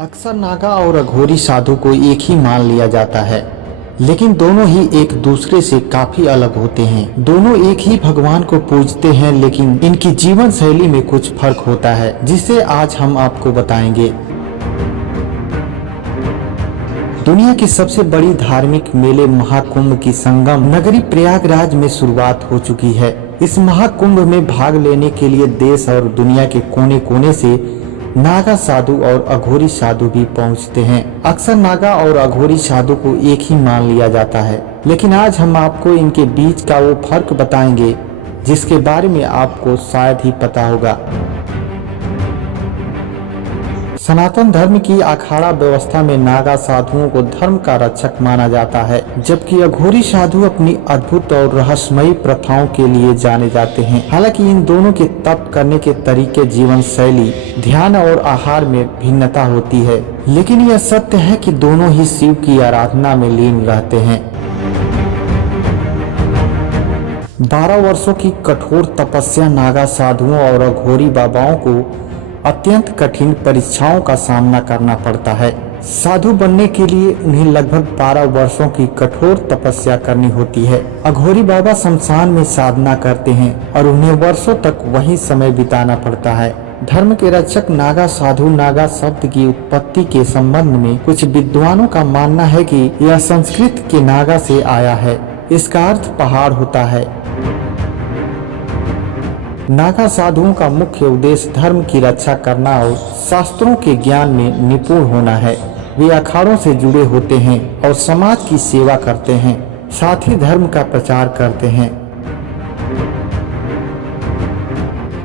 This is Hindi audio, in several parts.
अक्सर नागा और अघोरी साधु को एक ही मान लिया जाता है, लेकिन दोनों ही एक दूसरे से काफी अलग होते हैं। दोनों एक ही भगवान को पूजते हैं, लेकिन इनकी जीवन शैली में कुछ फर्क होता है, जिसे आज हम आपको बताएंगे। दुनिया की सबसे बड़ी धार्मिक मेले महाकुंभ की संगम नगरी प्रयागराज में शुरुआत हो चुकी है। इस महाकुंभ में भाग लेने के लिए देश और दुनिया के कोने कोने से नागा साधु और अघोरी साधु भी पहुंचते हैं। अक्सर नागा और अघोरी साधु को एक ही मान लिया जाता है, लेकिन आज हम आपको इनके बीच का वो फर्क बताएंगे जिसके बारे में आपको शायद ही पता होगा। सनातन धर्म की अखाड़ा व्यवस्था में नागा साधुओं को धर्म का रक्षक माना जाता है, जबकि अघोरी साधु अपनी अद्भुत और रहस्यमयी प्रथाओं के लिए जाने जाते हैं। हालांकि इन दोनों के तप करने के तरीके, जीवन शैली, ध्यान और आहार में भिन्नता होती है, लेकिन यह सत्य है कि दोनों ही शिव की आराधना में लीन रहते हैं। 12 वर्षों की कठोर तपस्या नागा साधुओं और अघोरी बाबाओं को अत्यंत कठिन परीक्षाओं का सामना करना पड़ता है। साधु बनने के लिए उन्हें लगभग 12 वर्षों की कठोर तपस्या करनी होती है। अघोरी बाबा शमशान में साधना करते हैं और उन्हें वर्षों तक वहीं समय बिताना पड़ता है। धर्म के रक्षक नागा साधु। नागा शब्द की उत्पत्ति के संबंध में कुछ विद्वानों का मानना है कि यह संस्कृत के नागा से आया है। इसका अर्थ पहाड़ होता है। नागा साधुओं का मुख्य उद्देश्य धर्म की रक्षा करना और शास्त्रों के ज्ञान में निपुण होना है। वे अखाड़ों से जुड़े होते हैं और समाज की सेवा करते हैं, साथ ही धर्म का प्रचार करते हैं।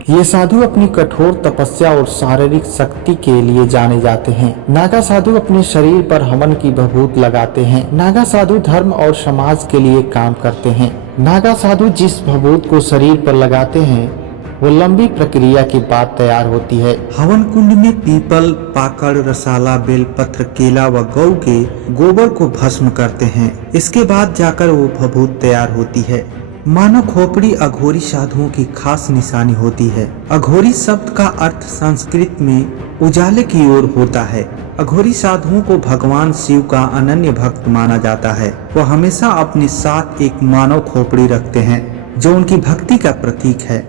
ये साधु अपनी कठोर तपस्या और शारीरिक शक्ति के लिए जाने जाते हैं। नागा साधु अपने शरीर पर हवन की भभूत लगाते हैं। नागा साधु धर्म और समाज के लिए काम करते हैं। नागा साधु जिस भभूत को शरीर पर लगाते हैं वो लंबी प्रक्रिया के बाद तैयार होती है। हवन कुंड में पीपल, पाकड़, रसाला, बेलपत्र, केला व गौ के गोबर को भस्म करते हैं। इसके बाद जाकर वो भभूत तैयार होती है। मानव खोपड़ी अघोरी साधुओं की खास निशानी होती है। अघोरी शब्द का अर्थ संस्कृत में उजाले की ओर होता है। अघोरी साधुओं को भगवान शिव का अनन्य भक्त माना जाता है। वो हमेशा अपने साथ एक मानव खोपड़ी रखते हैं जो उनकी भक्ति का प्रतीक है।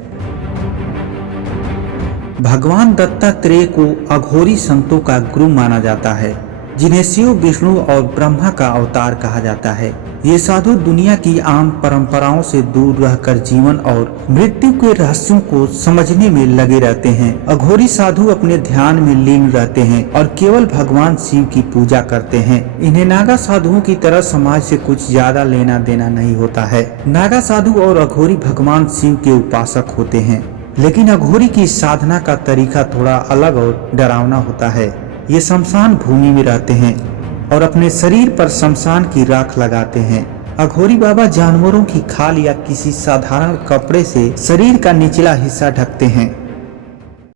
भगवान दत्तात्रेय को अघोरी संतों का गुरु माना जाता है, जिन्हें शिव, विष्णु और ब्रह्मा का अवतार कहा जाता है। ये साधु दुनिया की आम परंपराओं से दूर रहकर जीवन और मृत्यु के रहस्यों को समझने में लगे रहते हैं। अघोरी साधु अपने ध्यान में लीन रहते हैं और केवल भगवान शिव की पूजा करते हैं। इन्हें नागा साधुओं की तरह समाज से कुछ ज्यादा लेना देना नहीं होता है। नागा साधु और अघोरी भगवान शिव के उपासक होते हैं, लेकिन अघोरी की साधना का तरीका थोड़ा अलग और डरावना होता है। ये शमशान भूमि में रहते हैं और अपने शरीर पर शमशान की राख लगाते हैं। अघोरी बाबा जानवरों की खाल या किसी साधारण कपड़े से शरीर का निचला हिस्सा ढकते हैं।